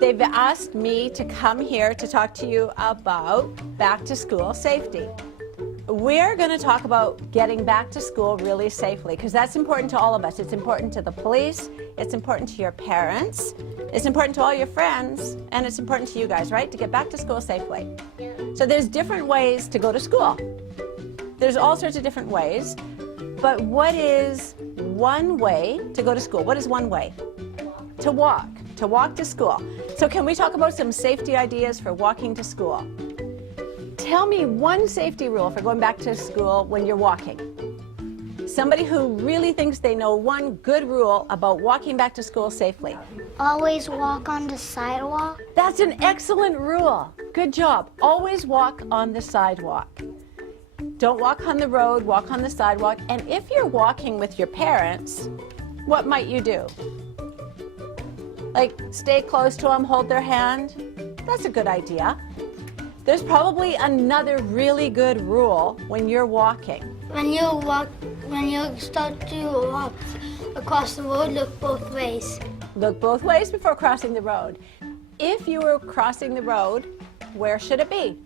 they've asked me to come here to talk to you about back to school safety. We're going to talk about getting back to school really safely, because that's important to all of us. It's important to the police, it's important to your parents, it's important to all your friends, and it's important to you guys, right? To get back to school safely. Yeah. So there's different ways to go to school. There's all sorts of different ways, but what is one way to go to school? What is one way? To walk to school. So can we talk about some safety ideas for walking to school? Tell me one safety rule for going back to school when you're walking. Somebody who really thinks they know one good rule about walking back to school safely. Always walk on the sidewalk. That's an excellent rule. Good job. Always walk on the sidewalk. Don't walk on the road, walk on the sidewalk. And if you're walking with your parents, what might you do? Like stay close to them, hold their hand? That's a good idea. There's probably another really good rule when you're walking. When you start to walk across the road, look both ways. Look both ways before crossing the road. If you were crossing the road, where should it be?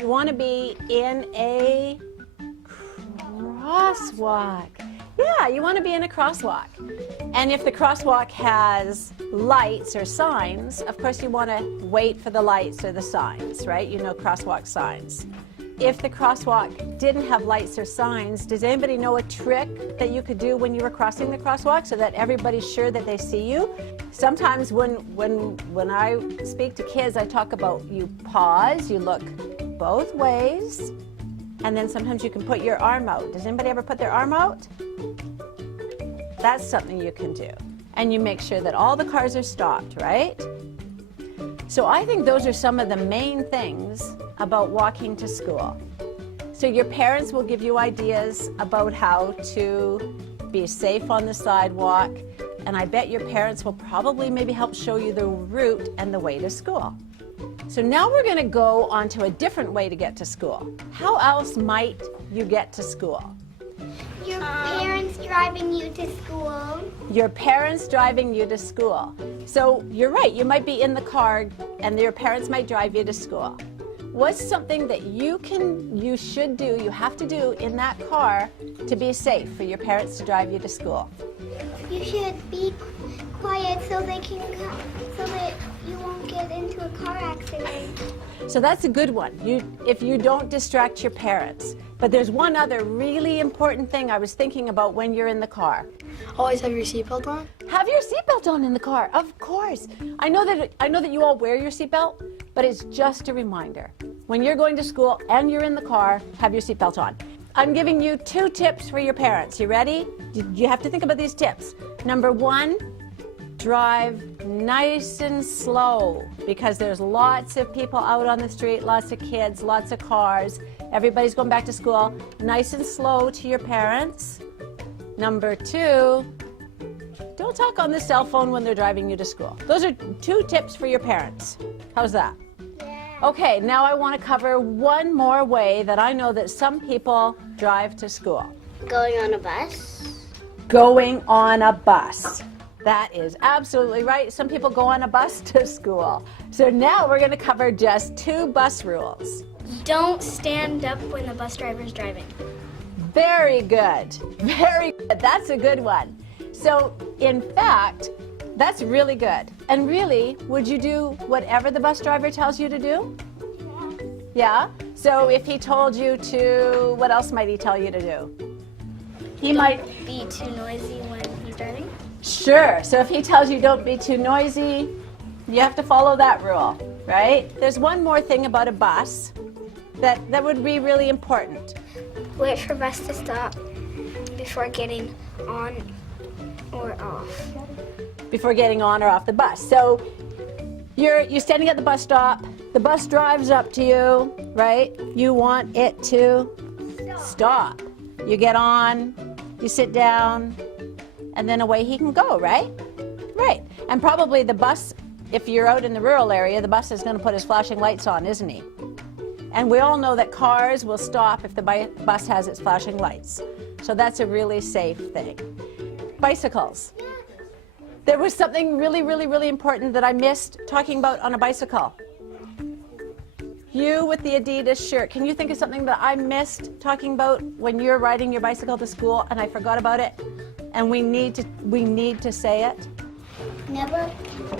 You want to be in a crosswalk. Yeah, you want to be in a crosswalk. And if the crosswalk has lights or signs, of course you want to wait for the lights or the signs, right? You know crosswalk signs. If the crosswalk didn't have lights or signs, does anybody know a trick that you could do when you were crossing the crosswalk so that everybody's sure that they see you? Sometimes when I speak to kids, I talk about you pause, you look both ways, and then sometimes you can put your arm out. Does anybody ever put their arm out? That's something you can do. And you make sure that all the cars are stopped, right? So I think those are some of the main things about walking to school. So your parents will give you ideas about how to be safe on the sidewalk, and I bet your parents will probably maybe help show you the route and the way to school. So now we're going to go on to a different way to get to school. How else might you get to school? Your parents driving you to school. Your parents driving you to school. So you're right, you might be in the car and your parents might drive you to school. What's something that you should do, you have to do in that car to be safe for your parents to drive you to school? You should be quiet so that you won't get into a car accident. So that's a good one, if you don't distract your parents. But there's one other really important thing I was thinking about when you're in the car. Always have your seatbelt on? Have your seatbelt on in the car, of course. I know that you all wear your seatbelt, but it's just a reminder. When you're going to school and you're in the car, have your seatbelt on. I'm giving you 2 tips for your parents. You ready? You have to think about these tips. Number 1, drive nice and slow, because there's lots of people out on the street, lots of kids, lots of cars. Everybody's going back to school. Nice and slow to your parents. Number 2, don't talk on the cell phone when they're driving you to school. Those are 2 tips for your parents. How's that? Yeah. Okay, now I want to cover one more way that I know that some people drive to school. Going on a bus. Going on a bus. That is absolutely right. Some people go on a bus to school. So now we're going to cover just 2 bus rules. Don't stand up when the bus driver is driving. Very good. Very good. That's a good one. So, in fact, that's really good. And really, would you do whatever the bus driver tells you to do? Yeah? So if he told you to, what else might he tell you to do? He might Be too noisy when he's driving? Sure. So if he tells you don't be too noisy, you have to follow that rule, right? There's one more thing about a bus that would be really important. Wait for bus to stop before getting on or off. Before getting on or off the bus. So you're standing at the bus stop, the bus drives up to you, right? You want it to stop. You get on, you sit down, and then away he can go, right? Right. And probably the bus, if you're out in the rural area, the bus is going to put his flashing lights on, isn't he? And we all know that cars will stop if the bus has its flashing lights. So that's a really safe thing. Bicycles. There was something really, really, really important that I missed talking about on a bicycle. You with the Adidas shirt. Can you think of something that I missed talking about when you're riding your bicycle to school and I forgot about it? And we need to say it. Never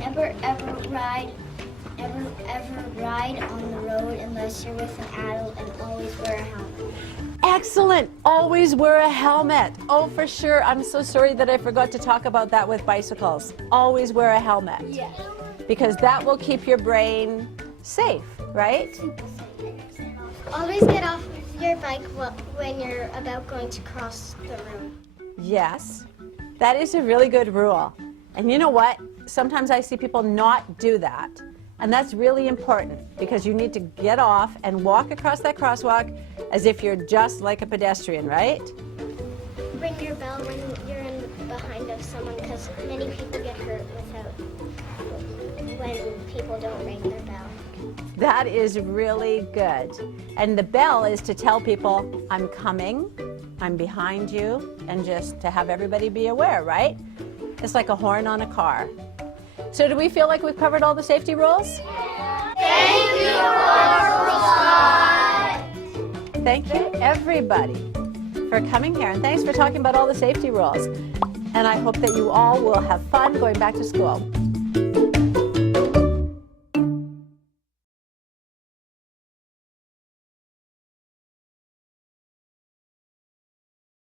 ever ride on the road unless you're with an adult, and always wear a helmet. Excellent. Always wear a helmet. Oh, for sure. I'm so sorry that I forgot to talk about that with bicycles. Always wear a helmet. Yeah. Because that will keep your brain safe, right? Always get off your bike when you're about going to cross the road. Yes. That is a really good rule. And you know what? Sometimes I see people not do that. And that's really important because you need to get off and walk across that crosswalk as if you're just like a pedestrian, right? Ring your bell when you're behind of someone, because many people get hurt when people don't ring their bell. That is really good. And the bell is to tell people, I'm coming, I'm behind you, and just to have everybody be aware, right? It's like a horn on a car. So do we feel like we've covered all the safety rules? Thank you, Scott. Thank you, everybody, for coming here. And thanks for talking about all the safety rules. And I hope that you all will have fun going back to school.